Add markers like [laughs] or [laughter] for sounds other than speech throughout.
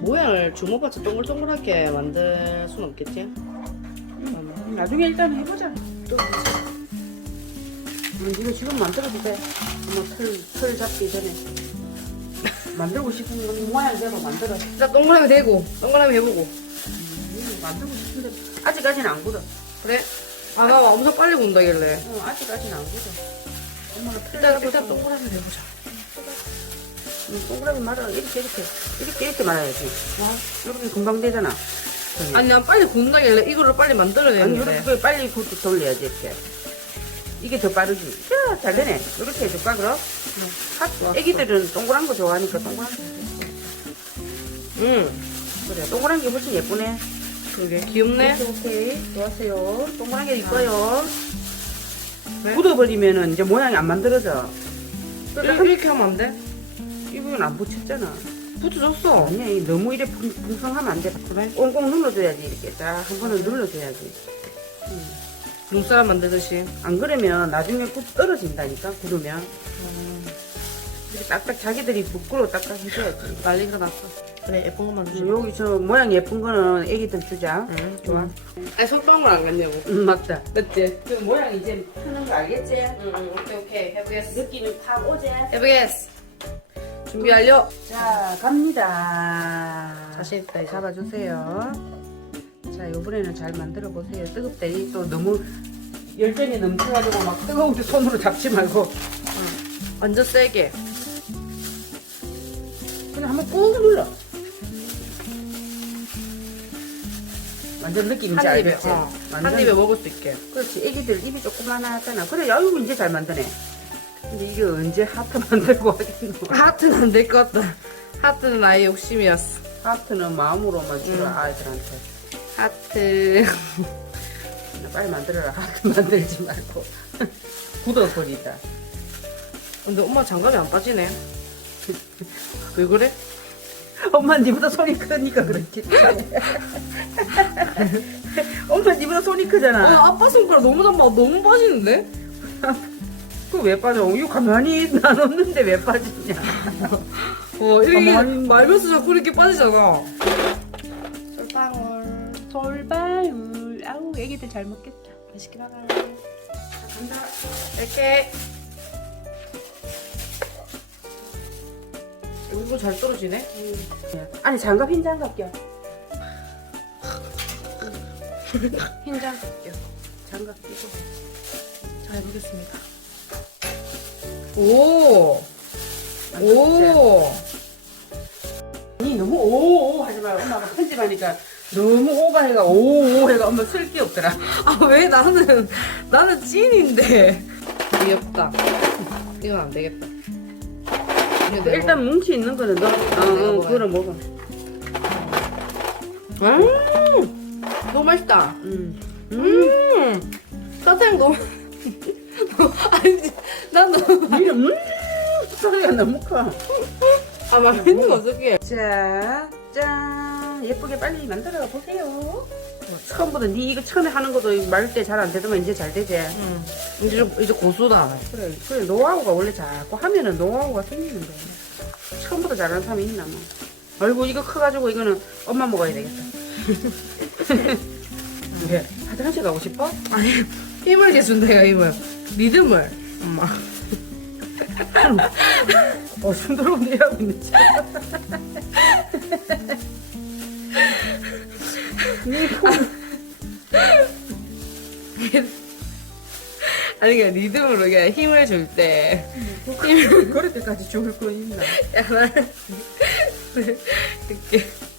모양을 주먹같이 동글동글하게 만들 순 없겠지? 음, 나중에 일단 해보자. 또 음, 이거 지금 만들어도 돼. 뭐 털, 털 잡기 전에. [laughs] 만들고 싶은 건 모양대로 만들어. 일단 동그라미 대고 동그라미 해보고 음, 만들고 싶은데 아직까지는 안 굳어. 그래? 아 나 엄청 빨리 군다길래 어, 아직까지는 안 굳어. 엄마가 털 일단 일단 동그라미 해보자 음, 동그라미 말아 이렇게 이렇게 이렇게 이렇게 말아야지. 어? 이렇게 금방 되잖아. 저기. 아니 난 빨리 군다길래 이거를 빨리 아니 만들어내는데 이렇게 빨리 굴 돌려야지 이렇게. 이게 더 빠르지. 자, 잘 되네. 이렇게 해줄까 그럼? 하. 애기들은 동그란 거 좋아하니까 동그란 거. 응 그래, 동그란 게 훨씬 예쁘네. 그러게 귀엽네 오케이, 오케이. 좋았어요. 동그란 게 이뻐요. 네? 굳어버리면은 이제 모양이 안 만들어져. 그러니까 이렇게 하면 안 돼? 이 부분 안 붙였잖아. 붙여줬어 아니야, 이 너무 이래 풍- 풍성하면 안 돼. 그래? 꽁꽁 눌러줘야지, 이렇게. 딱 한 번은 눌러줘야지. 눈사람 만들듯이 안 그러면 나중에 굽 떨어진다니까, 굳으면. 이렇게 딱딱 자기들이 부끄러워 딱딱 해줘야지. 난리가 났어 그래 예쁜 것만 주지 여기 저 모양 예쁜 거는 애기들 주자. 응 좋아. 아니 손방울 안 갔냐고 응, 맞다. 맞지? 그 모양 이제 푸는 거 알겠지? 응 오케이 오케이 해보겠어 느낌이 팍 오지? 해보겠어 준비 완료 자, 갑니다. 자신 있다 잡아주세요. 자, 이번에는 잘 만들어 보세요. 뜨겁대. 이또 너무 열정이 넘쳐가지고 막 뜨거운데 손으로 잡지 말고 완전 세게 그냥 한번 꾹 눌러. 완전 느낌인지 한 입에 알겠지? 어, 완전 한 입에 먹을 수 있게 그렇지. 애기들 입이 조그만하잖아. 그래, 아이고, 이제 잘 만드네. 근데 이게 언제 하트 만들고 하겠노? 하트는 안 될 것 같다 하트는 나의 욕심이었어 하트는 마음으로만 주라, 음. 아이들한테. 하트 빨리 만들어라. 하트 만들지 말고. [laughs] 굳어버리다. 근데 엄마 장갑이 안 빠지네 왜 그래? 엄마 니보다 손이 크니까 그렇지. [laughs] 엄마 니보다 손이 아, 크잖아. 아빠 손가락 너무 잡아 너무 빠지는데? [laughs] 그 왜 빠져? 이거 가만히 나 놓는데 왜 빠지냐? 어 이렇게 가만히- 말면서 자꾸 이렇게 빠지잖아 솔방울 돌발울. 아우, 애기들 잘 먹겠다. 맛있게 나가 간다. 이렇게 이거 잘 떨어지네 아니, 장갑, 흰 장갑 껴. 흰 장갑 껴. 장갑 끼고. 잘 해보겠습니다 오 오. 아니 너무 오오 하지 말고 엄마가 편집하니까 너무 오가 해가 오오 해가 엄마 쓸 게 없더라. 아 왜 나는 나는 찐인데 귀엽다 이건 안 되겠다 이거 내가 일단 뭉치 있는 거는 너, 어, 어, 그거를 먹어. 음 너무 맛있다 음. 음 사탕 너무 [laughs] 아니 난 너무 이름 음 소리가 너무 커. 아 맛있는 거 어떡해 자, 짠 예쁘게 빨리 만들어 보세요. 처음부터 네 이거 처음에 하는 것도 말 때 잘 안 되더만 이제 잘 되지. 음 이제 좀- 이제 고수다 그래, 그래 노하우가 원래 자꾸 하면은 노하우가 생기는 거야. 처음부터 잘하는 사람이 있나 뭐. 아이고 이거 커가지고 이거는 엄마 먹어야 되겠다. [laughs] 왜? 화장실 가고 싶어? 아니 힘을 얘가 힘을 리듬을 엄마 어, 숨 들어오는 일하고 있네, 폰. 아니 그냥 리듬으로 그냥 힘을 줄때 그럴 때까지 죽을 거 있나? 이렇게 [laughs]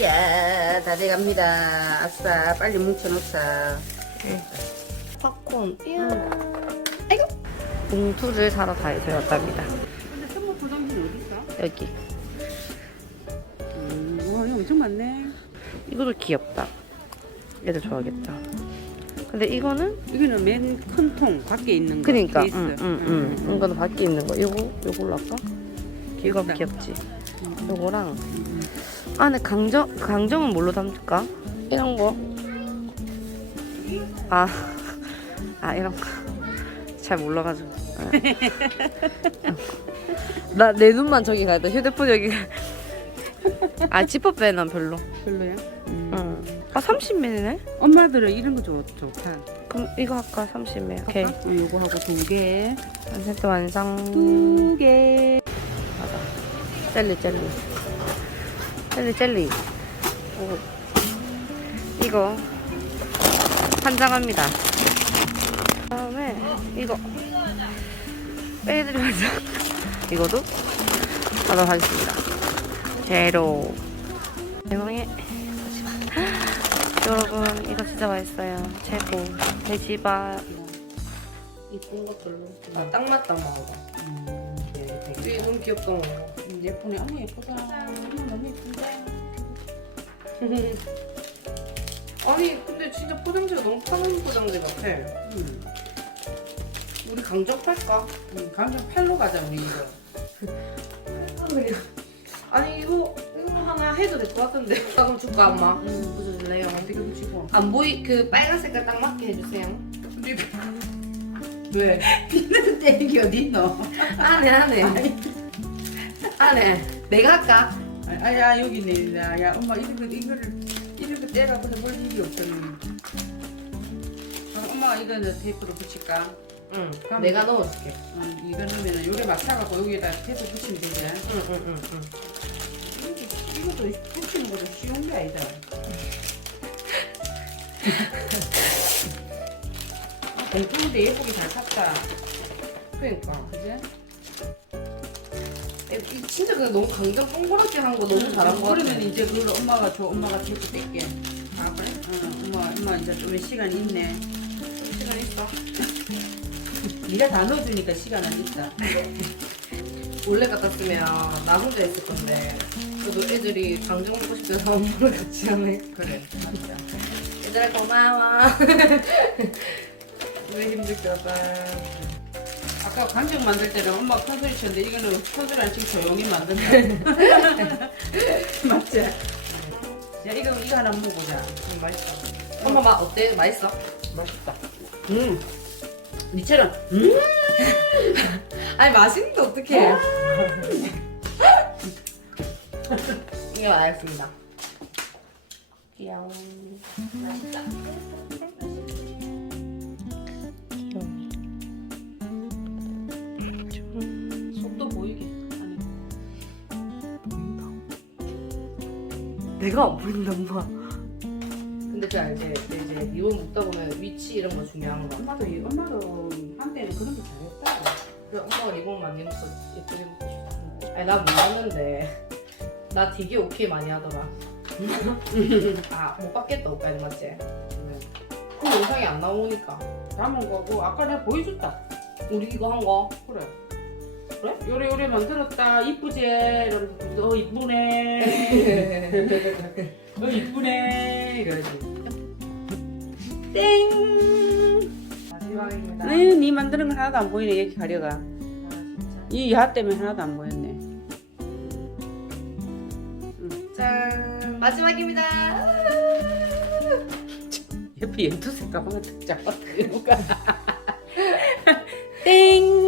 이야, 다 돼갑니다. 아싸, 빨리 뭉쳐놓자. 팝콘 이야 아이고 봉투를 사러 다니셔야 왔답니다 근데 선물 포장지 어디 있어? 여기 음, 와, 이거 엄청 많네. 이것도 귀엽다 얘들 좋아하겠다 근데 이거는 여기는 맨 큰 통, 밖에 있는 거. 그니까 케이스. 응, 응, 응. 이거는 밖에 있는 거 요거 요걸로 할까? 이거 귀엽다. 귀엽지 음, 요거랑 음. 안에 강정 강정은 뭘로 담을까? 이런 거. 아, [laughs] 아 이런 거. 잘 몰라가지고. 아. 나내 눈만 저기 가야 돼. 휴대폰 여기. 가. 아 지퍼 빼는 별로. 별로야? 음. 응. 아 30ml네? 엄마들은 이런 거 좋, 좋다. 그럼 이거 할까 30ml. 오케이. 어, 요거 하고 두 개. 세트 완성. 두 개. 젤리 젤리. 젤리 젤리. 오. 이거 한장합니다. 다음에 이거 빼드리 한장. 이거도 하도록 하겠습니다. 제로. 대망의 여러분 이거 진짜 맛있어요. 최고. 돼지밥. 이쁜 것들로. 나딱 맞다 먹어. 음, 네, 되게. 되게 너무 귀엽다 먹어. 음, 예쁘네. 어머 예쁘다. 어머 너무 예쁜데. 아니 근데 진짜 포장지가 너무 편한 포장지 같아. 음, 우리 강적할까? 음, 감정 팔로 가자 우리 이거. [laughs] 아니 이거 이거 하나 해도 될 것 같은데. 나 [laughs] 그럼 줄까 엄마? 음. 부서줄래요? 어떻게 붙이고? 안 보이 그 빨간 색깔 딱 맞게 해주세요. [laughs] 왜? 비는 땡기 어디 있노? 안해 안해 안해. 내가 할까? 아, 아야 여기 있네. 야, 야 엄마 이거 이거를 이렇게 떼라고 해볼 일이 없잖아. 아, 엄마 이거는 테이프로 붙일까? 응. 그럼- 내가 넣어줄게. 음, 이거 넣으면 요래 맞춰갖고 여기에다 테이프 붙이면 되지. 응 응 응 응. 이거, 이것도 붙이는 것도 쉬운 게 아니다. [laughs] 아, 공부인데 예쁘게 잘 탔다. 그러니까. 그지? 이- 진짜 근데 너무 강정 동그랗게 한 거 너무 잘한 거 같아. 그러면 이제 그걸 엄마가 줘. 엄마가 테이프 뗄게. 아 그래? 응, 엄마, 엄마 이제 좀 시간 있네. 시간 있어. [laughs] 네가 다 넣어주니까 시간은 있다. [laughs] 원래 같았으면 나 혼자 했을 건데 그래도 애들이 강정 먹고 싶어서 [laughs] 엄마랑 같이 하네. 그래, 맞다. 얘들아 고마워. 왜 힘들까봐. 아까 간장 만들 때는 엄마 큰소리 쳤는데 이거는 큰소리 안 치고 조용히 만든다. [laughs] 맞지? 야 이거 이거 하나 먹어보자. 음, 맛있어. 엄마 맛 어때? 맛있어? 맛있다. 음. 니처럼 [laughs] 아니 맛있는데 어떡해. [laughs] 이게 맛있습니다. 귀여워. 맛있다. 내가 안 보인다 엄마. 근데 그 알지? 근데 이제 이거 먹다 보면 위치 이런 거 중요한 거. 엄마도 이- 엄마도 한때는 그런 거 잘했다. 그래 엄마가 리본 많이 먹고 예쁘게 먹고 싶다. 아니 나 몰랐는데 [laughs] 나 되게 오케이 많이 하더라. [laughs] 아 못 받겠다 오빠는 맞지? 그 영상이 안 나오니까 담은 거고 아까 내가 보여줬다. 우리 이거 한 거. 그래. 그래? 요래 요래 만들었다. 이쁘지? 이러면서 어 이쁘네. [laughs] 어 이쁘네. 이러지. 땡. 마지막입니다. 네, 네 만드는 건 하나도 안 보이네. 여기 가려가. 아 진짜. 이 야 때문에 하나도 안 보였네. 짠 마지막입니다. [laughs] 옆에 연두색 가방을 딱 잡았다. 이거가. [laughs] 땡.